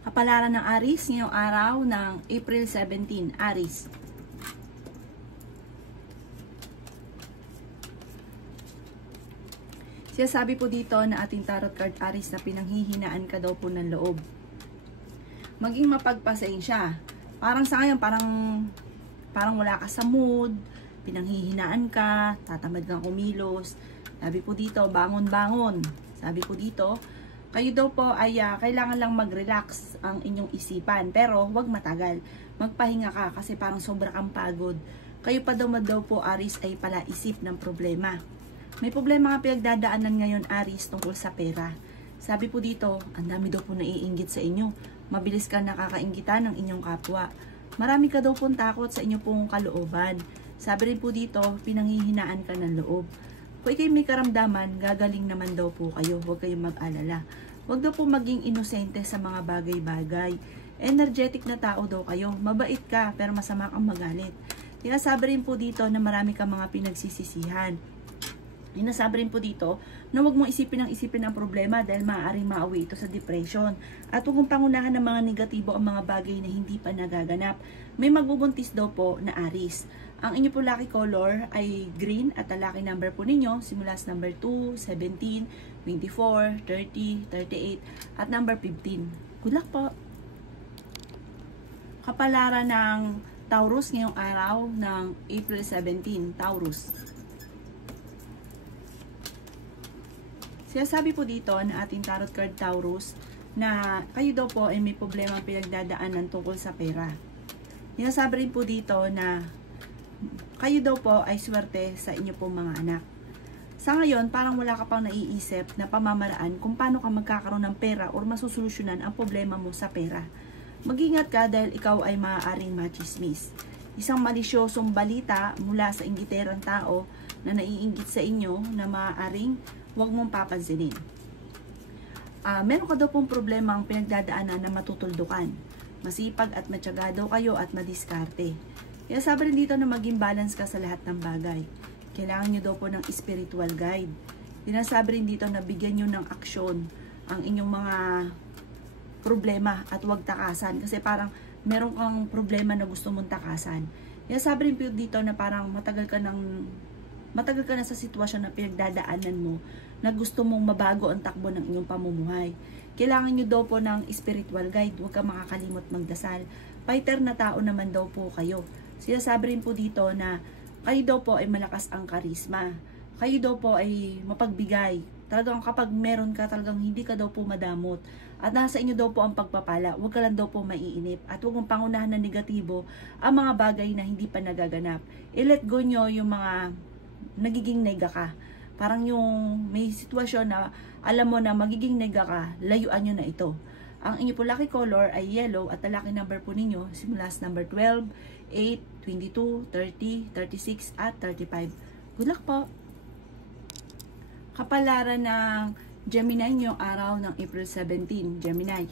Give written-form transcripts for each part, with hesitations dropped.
Kapalaran ng Aries ngayong araw ng April 17, Aries. Sabi po dito na ating tarot card Aries na pinanghihinaan ka daw po ng loob. Maging mapagpasensya. Parang sa ngayon, parang wala ka sa mood, pinanghihinaan ka, tatamad kang kumilos. Sabi po dito, bangon-bangon. Sabi po dito, kayo daw po ay kailangan lang mag-relax ang inyong isipan. Pero huwag matagal. Magpahinga ka kasi parang sobra kang pagod. Kayo pa daw po Aries ay palaisip ng problema. May problema nga pinagdadaanan ngayon Aries tungkol sa pera. Sabi po dito, ang dami daw po naiinggit sa inyo. Mabilis ka nakakainggitan ng inyong kapwa. Marami ka daw pong takot sa inyong pong kalooban. Sabi rin po dito, pinanghihinaan ka ng loob. Kung ikay may karamdaman, gagaling naman daw po kayo. Huwag kayong mag-alala. Huwag daw po maging inosente sa mga bagay-bagay. Energetic na tao daw kayo. Mabait ka, pero masama kang magalit. Sabi rin po dito na marami ka mga pinagsisisihan. Sabi rin po dito na huwag mong isipin ang problema dahil maaaring mauwi ito sa depression. At huwag mong pangunahan ng mga negatibo ang mga bagay na hindi pa nagaganap. May magbubuntis daw po na Aries. Ang inyo po lucky color ay green at ang lucky number po ninyo simula sa number 2, 17, 24, 30, 38 at number 15. Good luck po! Kapalaran ng Taurus ngayong araw ng April 17, Taurus. Sabi po dito na ating tarot card Taurus na kayo daw po ay may problema pinagdadaanan tungkol sa pera. Sabi rin po dito na kayo daw po ay swerte sa inyo pong mga anak. Sa ngayon, parang wala ka pang naiisip na pamamaraan kung paano ka magkakaroon ng pera o masusolusyonan ang problema mo sa pera. Mag-ingat ka dahil ikaw ay maaaring machismis. Isang malisyosong balita mula sa inggiterang tao na naiinggit sa inyo na maaaring huwag mong papansinin. Meron ka daw pong problemang pinagdadaanan na matutuldukan. Masipag at matyaga daw kayo at madiskarte. Kaya sabi rin dito na maging balance ka sa lahat ng bagay. Kailangan nyo daw po ng spiritual guide. Sabi rin dito na bigyan nyo ng aksyon ang inyong mga problema at huwag takasan. Kasi parang meron kang problema na gusto mong takasan. Kaya sabi rin dito na parang matagal ka na sa sitwasyon na pinagdadaanan mo na gusto mong mabago ang takbo ng inyong pamumuhay. Kailangan nyo daw po ng spiritual guide. Huwag ka makakalimot magdasal. Fighter na tao naman daw po kayo. Sabi rin po dito na kayo daw po ay malakas ang karisma. Kayo daw po ay mapagbigay. Talagang kapag meron ka, talagang hindi ka daw po madamot. At nasa inyo daw po ang pagpapala. Huwag ka lang daw po maiinip. At huwag mong pangunahan na negatibo ang mga bagay na hindi pa nagaganap. I-let go nyo yung mga nagiging nega ka. Parang yung may sitwasyon na alam mo na magiging nega ka, layuan nyo na ito. Ang inyo po lucky color ay yellow at ang lucky number po ninyo simula sa number 12, 8, 22, 30, 36 at 35. Good luck po! Kapalaran ng Gemini ngayong araw ng April 17, Gemini.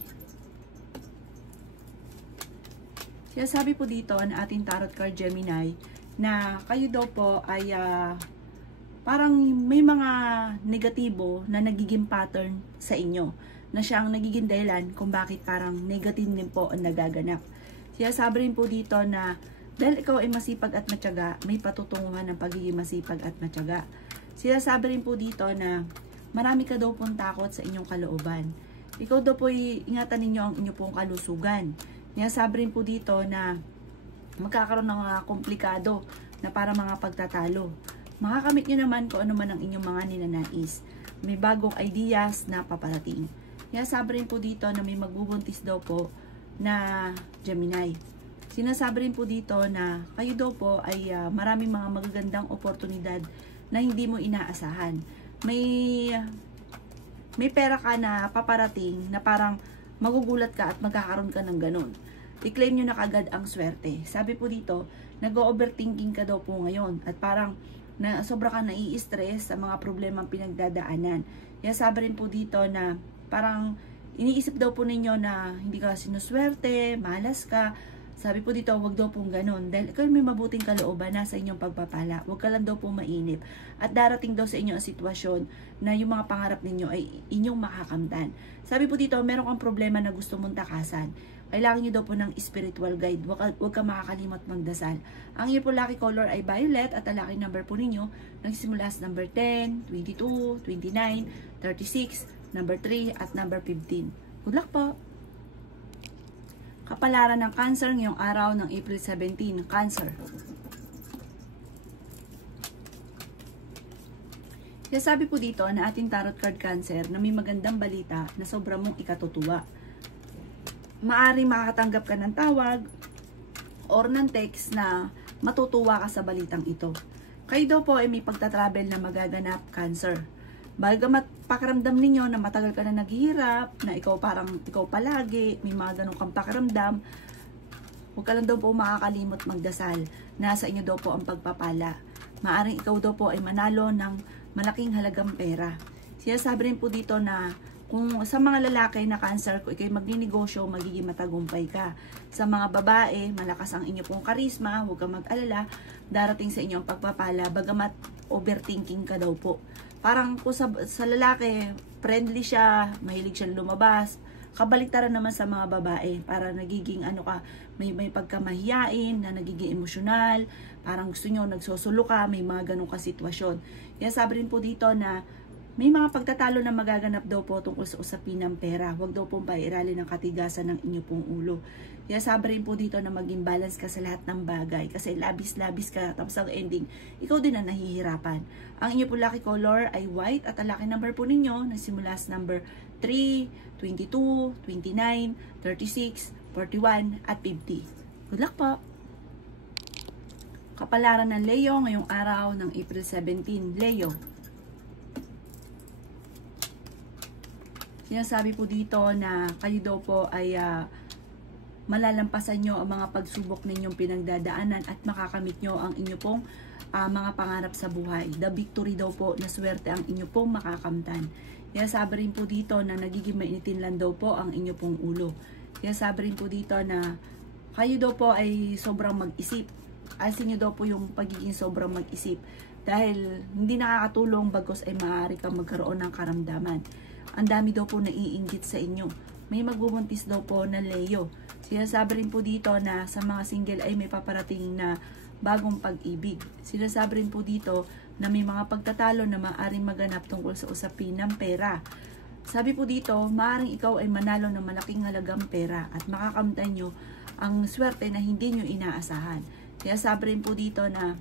Sabi po dito na ating tarot card Gemini na kayo daw po ay parang may mga negatibo na nagiging pattern sa inyo na siyang nagiging dahilan kung bakit parang negative din po ang nagaganap. Sabi rin po dito na dahil ikaw ay masipag at matyaga, may patutunguhan ng pagiging masipag at matyaga. Sabi rin po dito na marami ka daw pong takot sa inyong kalooban. Ikaw daw po ingatan ninyo ang inyong pong kalusugan. Sabi rin po dito na magkakaroon ng mga komplikado na para mga pagtatalo. Makakamit nyo naman kung ano man ang inyong mga ninanais. May bagong ideas na paparating. Sabi rin po dito na may magbubuntis daw po na Gemini. Sinasabi rin po dito na kayo daw po ay maraming mga magagandang oportunidad na hindi mo inaasahan. May pera ka na paparating na parang magugulat ka at magkakaroon ka ng ganun. I-claim nyo na kagad ang swerte. Sabi po dito, nag-overthinking ka daw po ngayon at parang na sobra ka nai-stress sa mga problemang pinagdadaanan. Sabi rin po dito na parang iniisip daw po ninyo na hindi ka sinuswerte, malas ka. Sabi po dito, wag daw pong ganun. Dahil ikaw may mabuting kalooban na sa inyong pagpapala. Huwag ka lang daw pong mainip. At darating daw sa inyo ang sitwasyon na yung mga pangarap ninyo ay inyong makakamtan. Sabi po dito, meron kang problema na gusto mong takasan. Kailangan nyo daw po ng spiritual guide. Huwag ka makakalimot magdasal. Ang iyo po lucky color ay violet at ang lucky number po ninyo nagsisimula sa number 10, 22, 29, 36, number 3 at number 15. Good luck po! Kapalaran ng Cancer ngayong araw ng April 17, Cancer. Kaya sabi po dito na ating tarot card Cancer na may magandang balita na sobrang mong ikatutuwa. Maaring makakatanggap ka ng tawag or ng text na matutuwa ka sa balitang ito. Kayo daw po ay may pagtatravel na magaganap, Cancer. Bagamat pakiramdam ninyo na matagal ka na naghihirap, na ikaw palagi, may mga ganun kang pakiramdam, huwag ka lang daw po makakalimot magdasal. Nasa inyo daw po ang pagpapala. Maaring ikaw daw po ay manalo ng malaking halagang pera. Sinasabi rin po dito na kung sa mga lalaki na Cancer, kung ikay magninegosyo, magiging matagumpay ka. Sa mga babae, malakas ang inyo pong karisma, huwag kang mag-alala, darating sa inyo ang pagpapala, bagamat overthinking ka daw po. Parang kung sa lalaki, friendly siya, mahilig siyang lumabas. Kabaliktaran naman sa mga babae, para nagiging may pagkamahiyain, na nagiging emosyonal, parang gusto nyo, nagsusulo ka, may mga ganun ka sitwasyon. Kaya sabi rin po dito na may mga pagtatalo na magaganap daw po tungkol sa usapin ng pera. Huwag daw pong pairalin ng katigasan ng inyo pong ulo. Kaya sabi rin po dito na maging balance ka sa lahat ng bagay. Kasi labis-labis ka, tapos ang ending, ikaw din ang nahihirapan. Ang inyo po lucky color ay white at ang lucky number po ninyo nagsimula sa number 3, 22, 29, 36, 41, at 50. Good luck po! Kapalaran ng Leo ngayong araw ng April 17. Leo. Sinasabi po dito na kayo daw po ay malalampasan nyo ang mga pagsubok ninyong pinagdadaanan at makakamit nyo ang inyo pong mga pangarap sa buhay. The victory daw po na swerte ang inyo pong makakamtan. Kaya sabi rin po dito na nagiging mainitin lang daw po ang inyo pong ulo. Kaya sabi rin po dito na kayo daw po ay sobrang mag-isip. Asin nyo daw po yung pagiging sobrang mag-isip. Dahil hindi nakakatulong bagos ay maaari kang magkaroon ng karamdaman. Ang dami daw po naiinggit sa inyo. May magbubuntis daw po na Leo. Sinasabi rin po dito na sa mga single ay may paparating na bagong pag-ibig. Sinasabi rin po dito na may mga pagtatalo na maaaring maganap tungkol sa usapin ng pera. Sabi po dito, maaaring ikaw ay manalo ng malaking halagang pera at makakamtan nyo ang swerte na hindi nyo inaasahan. Kaya sabi rin po dito na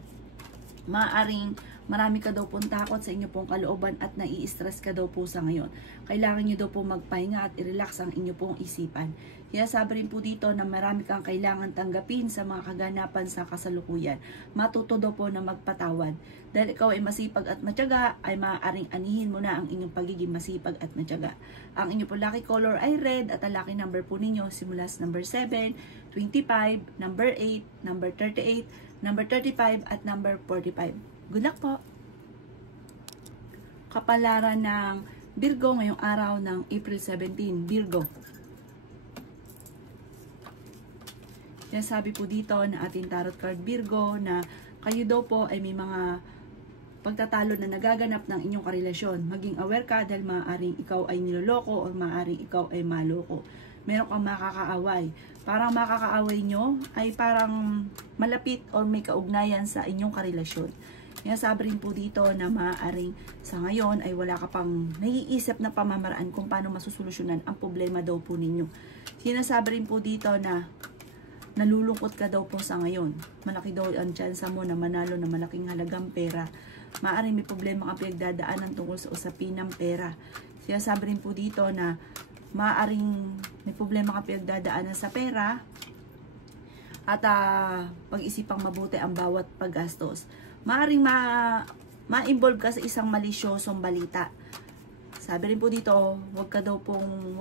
maaaring marami ka daw pong takot sa inyo pong kalooban at nai-stress ka daw po sa ngayon. Kailangan nyo daw po magpahinga at i-relax ang inyo pong isipan. Kaya sabi rin po dito na marami kang kailangan tanggapin sa mga kaganapan sa kasalukuyan. Matuto daw po na magpatawad. Dahil ikaw ay masipag at matyaga, ay maaaring anihin mo na ang inyong pagiging masipag at matyaga. Ang inyo po lucky color ay red at ang lucky number po ninyo simula sa number 7, 25, number 8, number 38, number 35 at number 45. Good luck po! Kapalaran ng Virgo ngayong araw ng April 17. Virgo. Kaya sabi po dito na ating tarot card Virgo na kayo daw po ay may mga pagtatalo na nagaganap ng inyong karelasyon. Maging aware ka dahil maaaring ikaw ay niloloko o maaaring ikaw ay maloko. Meron kang makakaaway. Parang makakaaway nyo ay parang malapit o may kaugnayan sa inyong karelasyon. Kaya sabi rin po dito na maaaring sa ngayon ay wala ka pang naiisip na pamamaraan kung paano masusolusyonan ang problema daw po ninyo. Sinasabi rin po dito na nalulungkot ka daw po sa ngayon. Malaki daw ang tsansa mo na manalo na malaking halagang pera. Maaaring may problema kang pinagdadaanan tungkol sa usapin ng pera. Sinasabi rin po dito na maaaring may problema kang pinagdadaanan sa pera at pag-isipang mabuti ang bawat paggastos. Maaring ma-involve ka sa isang malisyosong balita. Sabi rin po dito, huwag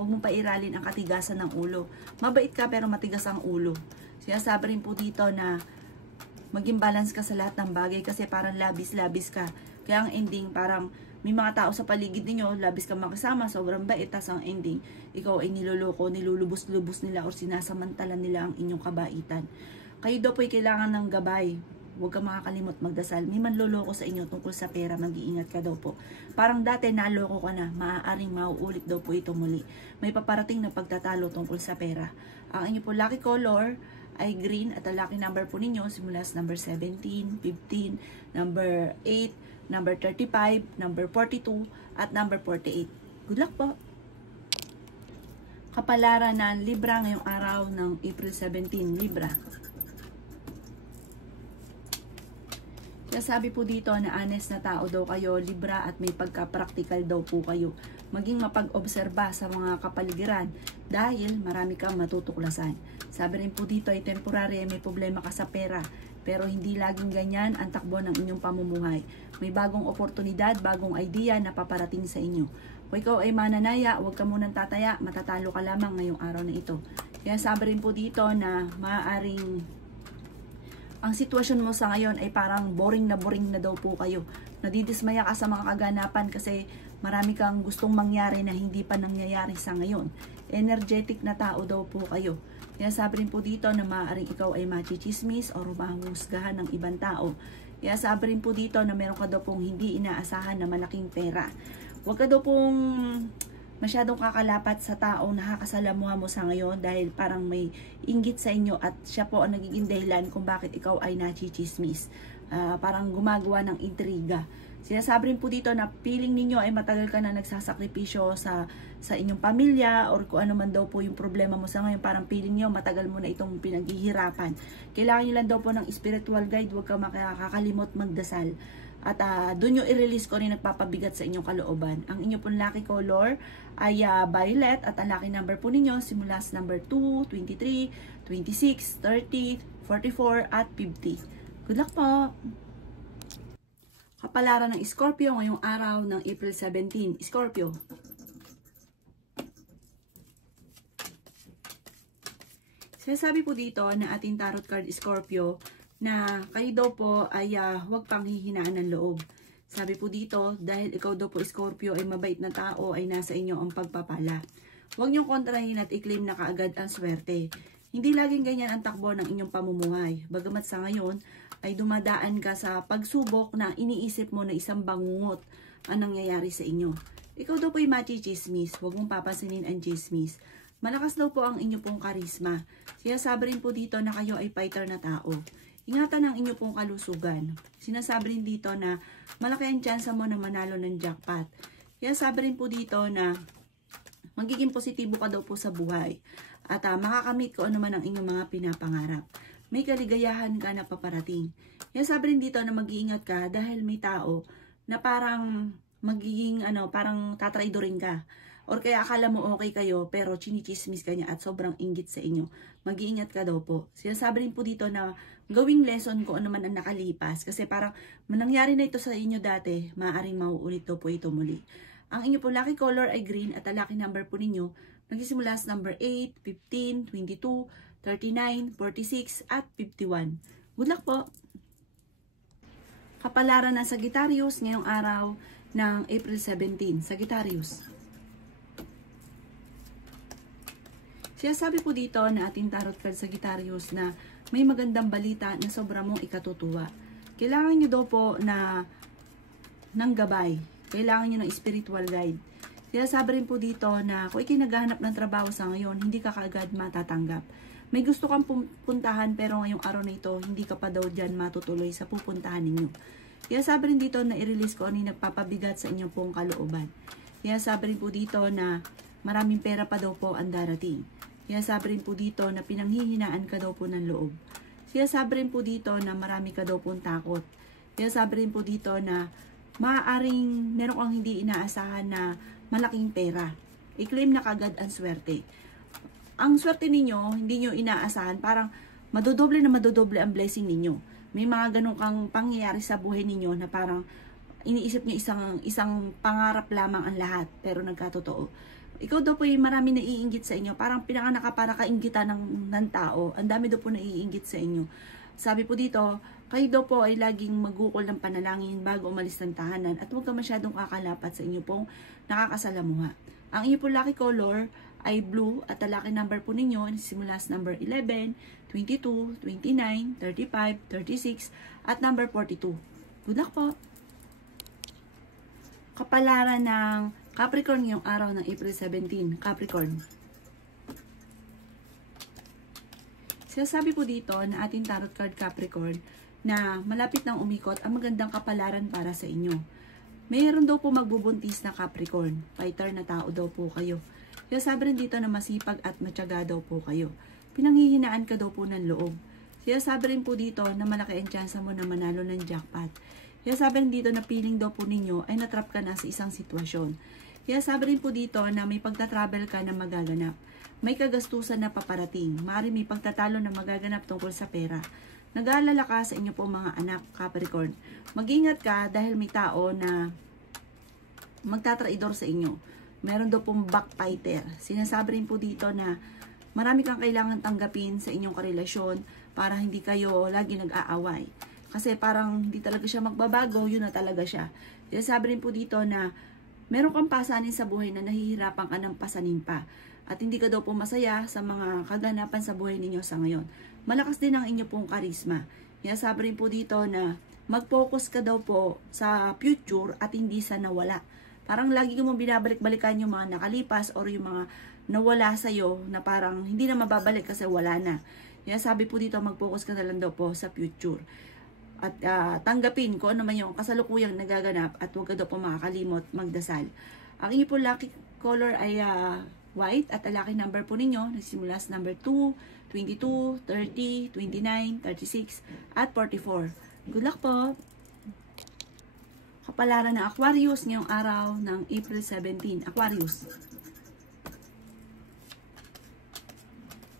mong pairalin ang katigasan ng ulo. Mabait ka pero matigas ang ulo. Sinasabi rin po dito na maging balance ka sa lahat ng bagay kasi parang labis-labis ka. Kaya ang ending parang may mga tao sa paligid ninyo, labis kang makasama, sobrang bait, tas ang ending, ikaw ay niloloko, nilulubos-lubos nila, or sinasamantalan nila ang inyong kabaitan. Kayo daw po ay kailangan ng gabay. Huwag kang makakalimot magdasal. May manloloko sa inyo tungkol sa pera, mag-iingat ka daw po. Parang dati naloko ka na, maaaring mauulit daw po ito muli. May paparating na pagtatalo tungkol sa pera. Ang inyo po lucky color ay green, at ang lucky number po ninyo simula sa number 17, 15, number 8, number 35, number 42, at number 48. Good luck po! Kapalaran ng Libra ngayong araw ng April 17, Libra. Sabi po dito na honest na tao daw kayo, Libra, at may pagka-practical daw po kayo. Maging mapag-obserba sa mga kapaligiran dahil marami kang matutuklasan. Sabi rin po dito ay temporary, may problema ka sa pera, pero hindi laging ganyan ang takbo ng inyong pamumuhay. May bagong oportunidad, bagong idea na paparating sa inyo. Kung ikaw ay mananaya, huwag ka munang tataya, matatalo ka lamang ngayong araw na ito. Kaya sabi rin po dito na maaaring ang sitwasyon mo sa ngayon ay parang boring na daw po kayo. Nadidismaya ka sa mga kaganapan kasi marami kang gustong mangyari na hindi pa nangyayari sa ngayon. Energetic na tao daw po kayo. Kaya sabi rin po dito na maaaring ikaw ay machichismis o mahusgahan ng ibang tao. Kaya sabi rin po dito na meron ka daw pong hindi inaasahan na malaking pera. Huwag ka daw pong masyadong kakalapat sa taong nakakasalamuha mo sa ngayon dahil parang may inggit sa inyo at siya po ang nagiging dahilan kung bakit ikaw ay nachichismis. Parang gumagawa ng intriga. Sinasabi rin po dito na feeling ninyo ay matagal ka na nagsasakripisyo sa inyong pamilya or kung ano man daw po yung problema mo sa ngayon. Parang feeling nyo matagal mo na itong pinaghihirapan. Kailangan nyo lang daw po ng spiritual guide. Huwag ka makakalimot magdasal. At doon yung i-release ko rin nagpapabigat sa inyong kalooban. Ang inyo pong lucky color ay violet, at ang lucky number po ninyo simula sa number 2, 23, 26, 30, 44, at 50. Good luck po! Kapalaran ng Scorpio ngayong araw ng April 17. Scorpio. Sinasabi po dito na ating tarot card Scorpio na kayo daw po ay huwag pang hihinaan ng loob. Sabi po dito, dahil ikaw daw po Scorpio ay mabait na tao, ay nasa inyo ang pagpapala. Huwag niyong kontrahin at i-claim na kaagad ang swerte. Hindi laging ganyan ang takbo ng inyong pamumuhay. Bagamat sa ngayon ay dumadaan ka sa pagsubok na iniisip mo na isang bangungot ang nangyayari sa inyo. Ikaw daw po ay machichismis. Huwag mong papansinin ang chismis. Malakas daw po ang inyo pong karisma. Sinasabi rin po dito na kayo ay fighter na tao. Ingatan ang inyo pong kalusugan. Sinasabi rin dito na malaki ang tsansa mo na manalo ng jackpot. Kaya sabi rin po dito na magiging positibo ka daw po sa buhay. At makakamit ko ano man ang inyong mga pinapangarap. May kaligayahan ka na paparating. Kaya sabi rin dito na mag-iingat ka dahil may tao na parang magiging parang tatraidorin ka. Or kaya akala mo okay kayo pero chinichismis ka niya at sobrang inggit sa inyo. Mag-iingat ka daw po. Sinasabi rin po dito na gawing lesson kung ano man ang nakalipas. Kasi parang nangyari na ito sa inyo dati, maaaring mauulit daw po ito muli. Ang inyo po lucky color ay green at ang lucky number po ninyo nagsisimula sa number 8, 15, 22, 39, 46, at 51. Good luck po! Kapalaran ng Sagittarius ngayong araw ng April 17. Sagittarius. Sinasabi po dito na ating tarot card Sagittarius na may magandang balita na sobra mong ikatutuwa. Kailangan nyo daw po ng gabay. Kailangan nyo ng spiritual guide. Sinasabi rin po dito na kung ikay naghahanap ng trabaho sa ngayon, hindi ka kaagad matatanggap. May gusto kang puntahan pero ngayong araw na ito, hindi ka pa daw dyan matutuloy sa pupuntahan ninyo. Kaya sabi rin dito na i-release ko ano yung nagpapabigat sa inyong pong kalooban. Kaya sabi rin po dito na maraming pera pa daw po ang darating. Kaya sabi rin po dito na pinanghihinaan ka daw po ng loob. Kaya sabi rin po dito na marami ka daw pong takot. Kaya sabi rin po dito na maaaring meron kang hindi inaasahan na malaking pera. I-claim na kagad ang swerte. Ang swerte ninyo, hindi nyo inaasahan, parang madodoble na madodoble ang blessing ninyo. May mga ganun kang pangyayari sa buhay ninyo na parang iniisip nyo isang pangarap lamang ang lahat, pero nagkatotoo. Ikaw daw po ay marami naiinggit sa inyo, parang pinanganak ka para kainggitan ng tao. Ang dami daw po naiinggit sa inyo. Sabi po dito, kayo daw po ay laging magukol ng panalangin bago umalis ng tahanan at huwag ka masyadong kakalapat sa inyo pong nakakasalamuha. Ang inyo po lucky color ay blue at ang lucky number po ninyo simula sa number 11, 22, 29, 35, 36 at number 42. Good luck po! Kapalaran ng Capricorn ngayong araw ng April 17. Capricorn. Sinasabi po dito na ating tarot card Capricorn na malapit nang umikot ang magandang kapalaran para sa inyo. Mayroon daw po magbubuntis na Capricorn. Fighter na tao daw po kayo. Sinasabi rin dito na masipag at matyaga daw po kayo. Pinanghihinaan ka daw po ng loob. Sinasabi rin po dito na malaki ang tsansa mo na manalo ng jackpot. Sinasabi rin dito na feeling daw po ninyo ay natrap ka na sa isang sitwasyon. Sinasabi rin po dito na may pagta-travel ka na magaganap. May kagastusan na paparating. Maaari may pagtatalo na magaganap tungkol sa pera. Nag-aalala ka sa inyo po mga anak, Capricorn. Mag-ingat ka dahil may tao na magtatraidor sa inyo. Meron daw pong backbiter. Sinasabi rin po dito na marami kang kailangan tanggapin sa inyong karelasyon para hindi kayo lagi nag-aaway. Kasi parang hindi talaga siya magbabago, yun na talaga siya. Sinasabi rin po dito na meron kang pasanin sa buhay na nahihirapan ka ng pasanin pa. At hindi ka daw po masaya sa mga kaganapan sa buhay ninyo sa ngayon. Malakas din ang inyo pong karisma. Sinasabi rin po dito na mag-focus ka daw po sa future at hindi sa nawala. Parang lagi mo binabalik-balikan yung mga nakalipas or yung mga nawala sa'yo na parang hindi na mababalik kasi wala na. Sinasabi po dito mag-focus ka na lang daw po sa future. At tanggapin ko ano man yung kasalukuyang nagaganap at huwag ka daw po makakalimot magdasal. Ang inyo po lucky color ay white at ang lucky number po ninyo nagsimula sa number 2, 22, 30, 29, 36 at 44. Good luck po! Kapalaran ng Aquarius ngayong araw ng April 17. Aquarius.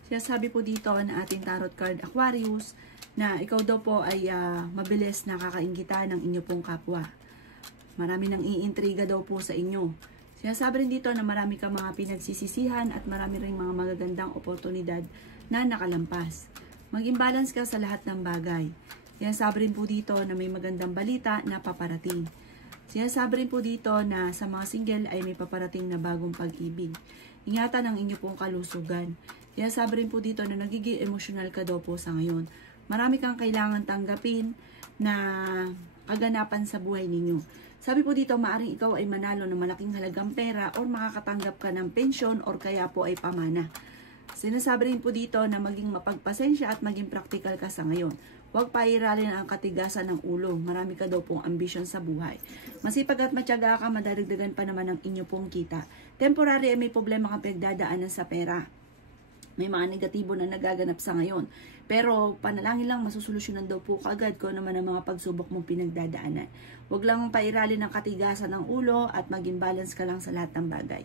Sinasabi po dito na ating tarot card Aquarius na ikaw daw po ay mabilis na kakainggitan ng inyo pong kapwa. Marami nang iintriga daw po sa inyo. Sinasabi rin dito na marami kang mga pinagsisisihan at marami rin mga magagandang oportunidad na nakalampas. Maging balance ka sa lahat ng bagay. Sinasabi rin po dito na may magandang balita na paparating. Sinasabi rin po dito na sa mga single ay may paparating na bagong pag-ibig. Ingatan ang inyo pong kalusugan. Sinasabi rin po dito na nagiging emosyonal ka daw po sa ngayon. Marami kang kailangan tanggapin na kaganapan sa buhay ninyo. Sabi po dito, maaring ikaw ay manalo ng malaking halagang pera or makakatanggap ka ng pensyon or kaya po ay pamana. Sinasabi rin po dito na maging mapagpasensya at maging practical ka sa ngayon. Huwag pairalin ang katigasan ng ulo. Marami ka daw pong ambisyon sa buhay. Masipag at matyaga ka, madadagdagan pa naman ang inyo pong kita. Temporary ay may problema kang pinagdadaanan sa pera. May mga negatibo na nagaganap sa ngayon. Pero panalangin lang, masusolusyonan daw po kaagad kung naman ang mga pagsubok mong pinagdadaanan. Huwag lang pairalin ng katigasan ng ulo at maging balance ka lang sa lahat ng bagay.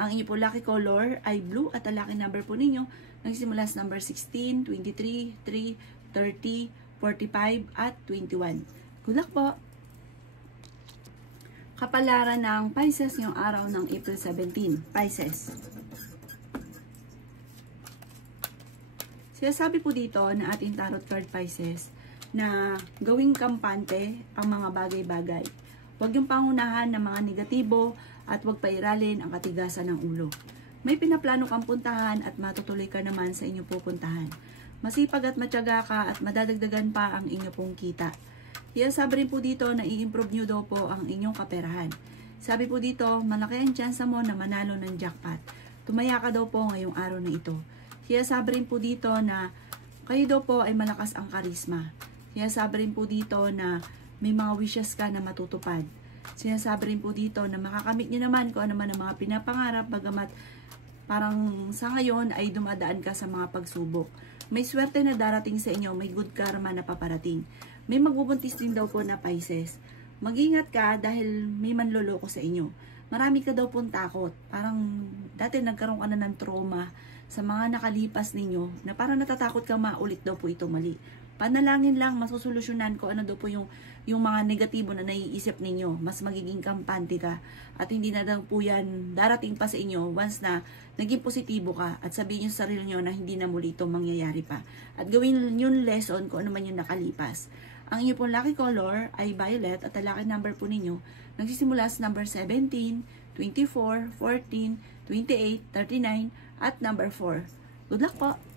Ang inyo po lucky color ay blue at ang lucky number po ninyo nagsimula sa number 16, 23, 3, 30, 45 at 21. Good luck po! Kapalaran ng Pisces ngayong araw ng April 17. Pisces. Sinasabi po dito na ating tarot card Pisces na gawing kampante ang mga bagay-bagay. Huwag yung pangunahan ng mga negatibo at huwag pairalin ang katigasan ng ulo. May pinaplano kang puntahan at matutuloy ka naman sa inyong pupuntahan. Masipag at matyaga ka at madadagdagan pa ang inyong pong kita. Sabi rin po dito na i-improve nyo daw po ang inyong kaperahan. Sabi po dito, malaki ang tsansa mo na manalo ng jackpot. Tumaya ka daw po ngayong araw na ito. Sabi rin po dito na kayo daw po ay malakas ang karisma. Sabi rin po dito na may mga wishes ka na matutupad. Sinasabi rin po dito na makakamit nyo naman kung ano man ang mga pinapangarap bagamat parang sa ngayon ay dumadaan ka sa mga pagsubok. May swerte na darating sa inyo, may good karma na paparating. May magbubuntis din daw po na Pisces. Mag-ingat ka dahil may manloloko sa inyo. Marami ka daw pong takot. Parang dati nagkaroon ka na ng trauma sa mga nakalipas ninyo na parang natatakot ka maulit daw po ito mali. Panalangin lang, masusolusyonan ko ano daw po yung mga negatibo na naiisip ninyo. Mas magiging kampante ka. At hindi na daw po yan darating pa sa inyo once na naging positibo ka. At sabihin nyo sa sarili nyo na hindi na muli ito mangyayari pa. At gawin yung lesson kung ano man yung nakalipas. Ang inyo pong lucky color ay violet at ang lucky number po ninyo nagsisimula sa number 17, 24, 14, 28, 39 at number 4. Good luck po!